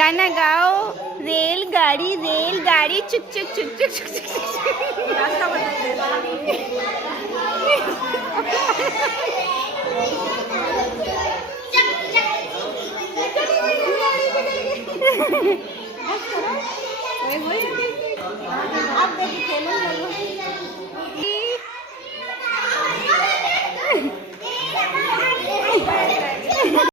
गाना गाओ। रेलगाड़ी चुक चुक चुक चुक चुक चुक। रास्ता बदलते आप